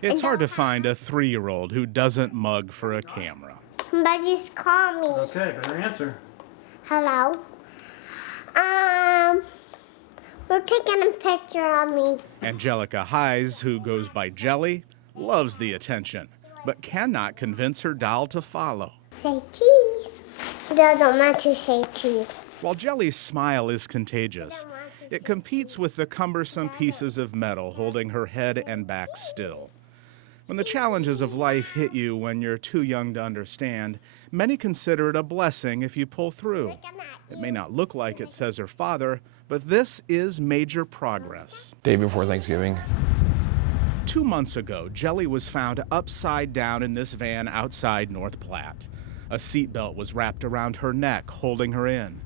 It's hard to find a 3-year-old who doesn't mug for a camera. Somebody's called me. Okay, better answer. Hello? They're taking a picture of me. Angelica Hayes, who goes by Jelly, loves the attention, but cannot convince her doll to follow. Say cheese. They don't want to say cheese. While Jelly's smile is contagious, it competes with the cumbersome pieces of metal holding her head and back still. When the challenges of life hit you when you're too young to understand, many consider it a blessing if you pull through. It may not look like it says her father, but this is major progress. Day before Thanksgiving. 2 months ago, Jelly was found upside down in this van outside North Platte. A seatbelt was wrapped around her neck, holding her in.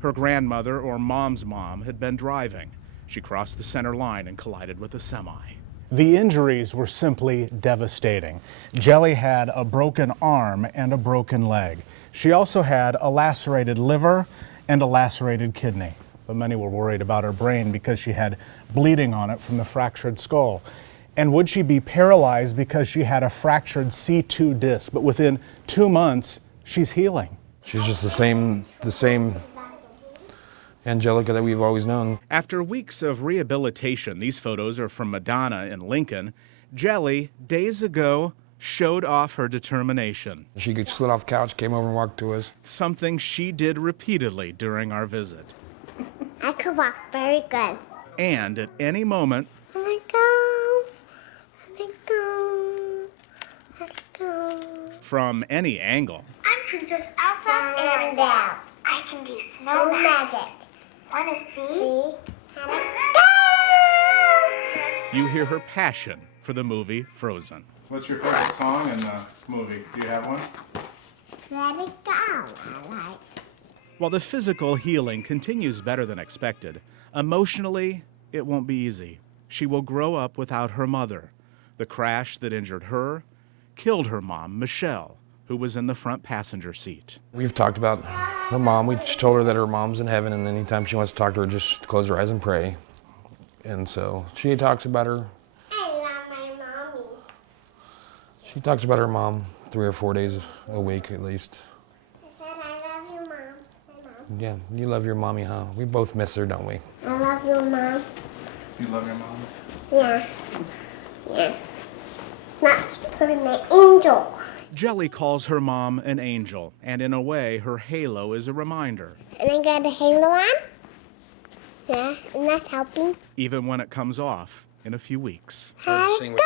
Her grandmother, or Mom's mom, had been driving. She crossed the center line and collided with a semi. The injuries were simply devastating. Jelly had a broken arm and a broken leg. She also had a lacerated liver and a lacerated kidney. But many were worried about her brain because she had bleeding on it from the fractured skull. And would she be paralyzed because she had a fractured C2 disc? But within 2 months, she's healing. She's just the same Angelica that we've always known. After weeks of rehabilitation, these photos are from Madonna in Lincoln. Jelly, days ago, showed off her determination. She slid off the couch, came over and walked to us. Something she did repeatedly during our visit. I could walk very good. And at any moment, Let it go. Let it go. Let it go. from any angle, I'm Princess Elsa and down. I can do No snow magic. magic. Want to see? See? Let it go. you hear her passion for the movie Frozen. What's your favorite song in the movie? Do you have one? Let it go. I like. While the physical healing continues better than expected, emotionally, it won't be easy. She will grow up without her mother. The crash that injured her killed her mom, Michelle, who was in the front passenger seat. We've talked about her mom. We just told her that her mom's in heaven, and anytime she wants to talk to her, just close her eyes and pray. And so she talks about her. I love my mommy. She talks about her mom 3 or 4 days a week at least. I said I love you, Mom. My mom. Yeah, you love your mommy, huh? We both miss her, don't we? I love you, Mom. You love your mom? Yeah. Yeah. Not putting my angel. Jelly calls her mom an angel, and in a way, her halo is a reminder. And I got a halo on? Yeah, and that's helping. Even when it comes off in a few weeks. Let it go.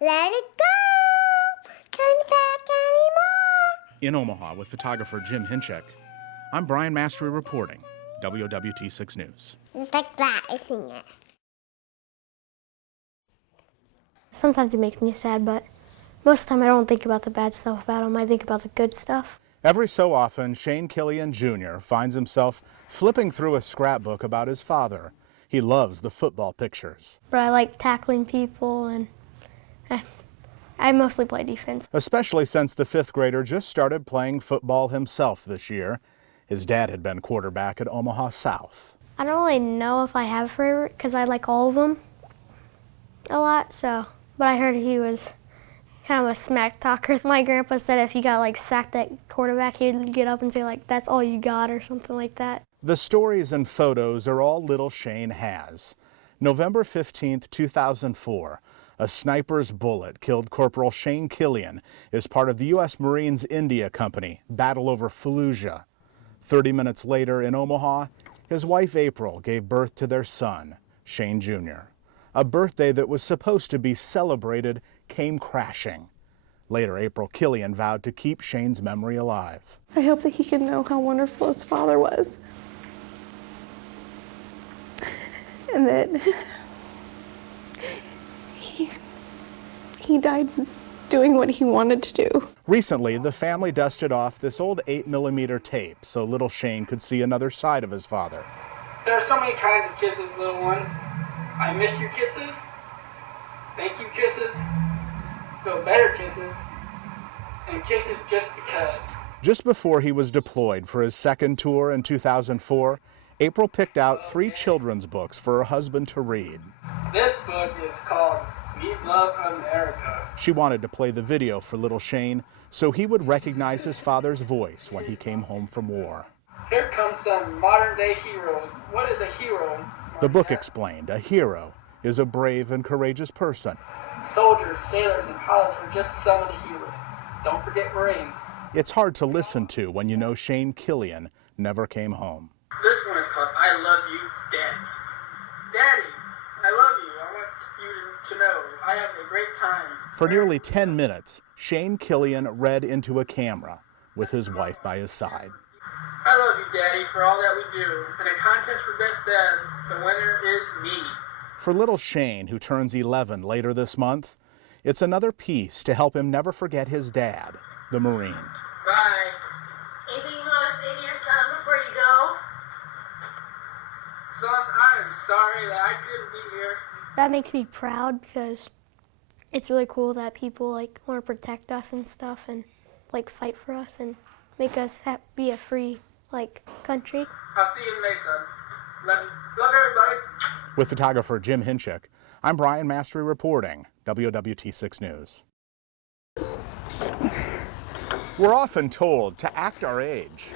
Let it go. Come back anymore. In Omaha with photographer Jim Hinchek, I'm Brian Mastre reporting, WOWT 6 News. Just like that, I sing it. Sometimes it makes me sad, but most of the time I don't think about the bad stuff about him. I think about the good stuff. Every so often, Shane Killian Jr. finds himself flipping through a scrapbook about his father. He loves the football pictures. But I like tackling people, and I mostly play defense. Especially since the 5th grader just started playing football himself this year. His dad had been quarterback at Omaha South. I don't really know if I have a favorite because I like all of them a lot, but I heard he was kind of a smack talker. My grandpa said if he got sacked at quarterback, he'd get up and say that's all you got or something like that. The stories and photos are all little Shane has. November 15th, 2004, a sniper's bullet killed Corporal Shane Killian as part of the U.S. Marines India Company battle over Fallujah. 30 minutes later in Omaha, his wife April gave birth to their son, Shane Jr. A birthday that was supposed to be celebrated came crashing. Later, April Killian vowed to keep Shane's memory alive. I hope that he can know how wonderful his father was. And that he died doing what he wanted to do. Recently, the family dusted off this old 8mm tape so little Shane could see another side of his father. There are so many kinds of kisses, little one. I miss your kisses. Thank you kisses. Feel better kisses. And kisses just because. Just before he was deployed for his second tour in 2004, April picked out 3 children's books for her husband to read. This book is called We love America. She wanted to play the video for little Shane so he would recognize his father's voice when he came home from war. Here comes some modern-day heroes. What is a hero? The book explained a hero is a brave and courageous person. Soldiers, sailors, and pilots are just some of the heroes. Don't forget Marines. It's hard to listen to when you know Shane Killian never came home. This one is called I Love You, Daddy. Daddy, I love you. I want you to know I have a great time. For nearly 10 minutes, Shane Killian read into a camera with his wife by his side. I love you, Daddy, for all that we do. In a contest for best dad, the winner is me. For little Shane, who turns 11 later this month, it's another piece to help him never forget his dad, the Marine. Bye. Anything you want to say to your son before you go? Son, I am sorry that I couldn't be here. That makes me proud because it's really cool that people like want to protect us and stuff and like fight for us and make us be a free like country. I'll see you in May, son. Love everybody. With photographer Jim Hinchik, I'm Brian Mastre reporting, WWT6 News. We're often told to act our age.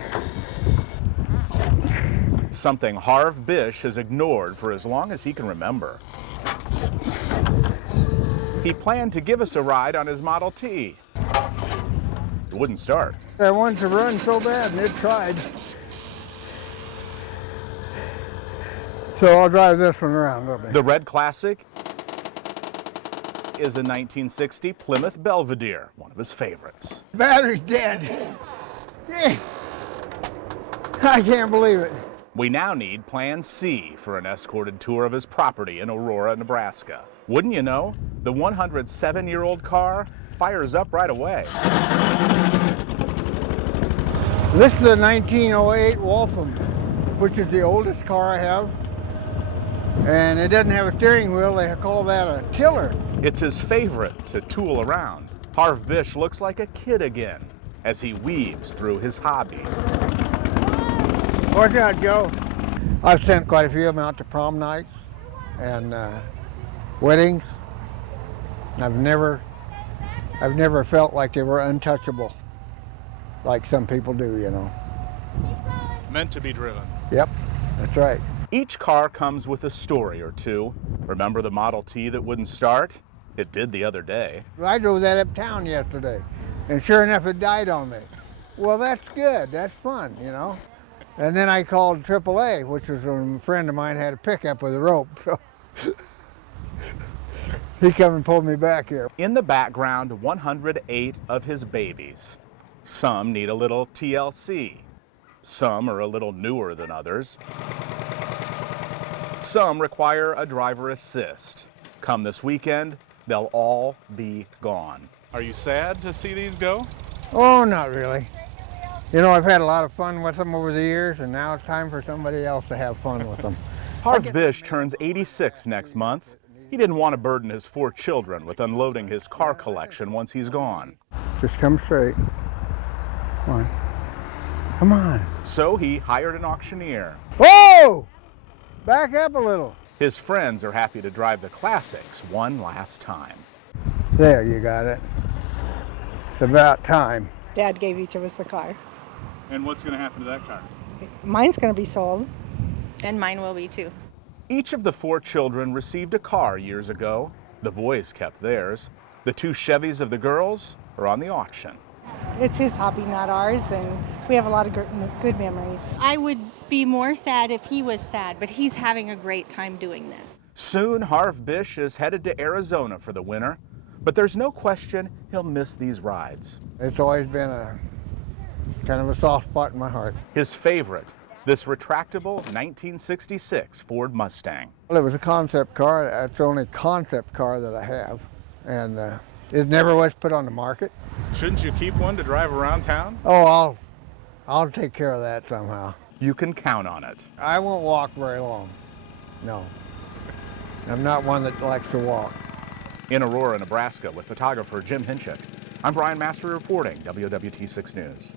Something Harv Bish has ignored for as long as he can remember. He planned to give us a ride on his Model T. It wouldn't start. I wanted to run so bad, and it tried. So I'll drive this one around a little bit. The red classic is a 1960 Plymouth Belvedere, one of his favorites. Battery's dead. I can't believe it. We now need Plan C for an escorted tour of his property in Aurora, Nebraska. Wouldn't you know, the 107-year-old car fires up right away. This is a 1908 Waltham, which is the oldest car I have. And it doesn't have a steering wheel. They call that a tiller. It's his favorite to tool around. Harv Bish looks like a kid again as he weaves through his hobby. Watch out, Joe. I've sent quite a few of them out to prom nights and weddings. And I've never felt like they were untouchable, like some people do, you know. Meant to be driven. Yep, that's right. Each car comes with a story or two. Remember the Model T that wouldn't start? It did the other day. I drove that uptown yesterday, and sure enough, it died on me. Well, that's good. That's fun, you know. And then I called AAA, which was when a friend of mine had a pickup with a rope. So he come and pulled me back here. In the background, 108 of his babies. Some need a little TLC. Some are a little newer than others. Some require a driver assist. Come this weekend, they'll all be gone. Are you sad to see these go? Oh, not really. You know, I've had a lot of fun with them over the years, and now it's time for somebody else to have fun with them. Harv Bish turns 86 next month. He didn't want to burden his 4 children with unloading his car collection once he's gone. Just come straight. Come on. Come on. So he hired an auctioneer. Whoa! Back up a little. His friends are happy to drive the classics one last time. There, you got it. It's about time. Dad gave each of us a car. And what's going to happen to that car? Mine's going to be sold. And mine will be too. Each of the 4 children received a car years ago. The boys kept theirs. The 2 Chevys of the girls are on the auction. It's his hobby, not ours, and we have a lot of good memories. I would be more sad if he was sad, but he's having a great time doing this. Soon, Harv Bish is headed to Arizona for the winter, but there's no question he'll miss these rides. It's always been a kind of a soft spot in my heart. His favorite, this retractable 1966 Ford Mustang. Well, it was a concept car. It's the only concept car that I have, and it never was put on the market. Shouldn't you keep one to drive around town? Oh, I'll take care of that somehow. You can count on it. I won't walk very long. No. I'm not one that likes to walk. In Aurora, Nebraska, with photographer Jim Hinchik, I'm Brian Mastre reporting, WWT6 News.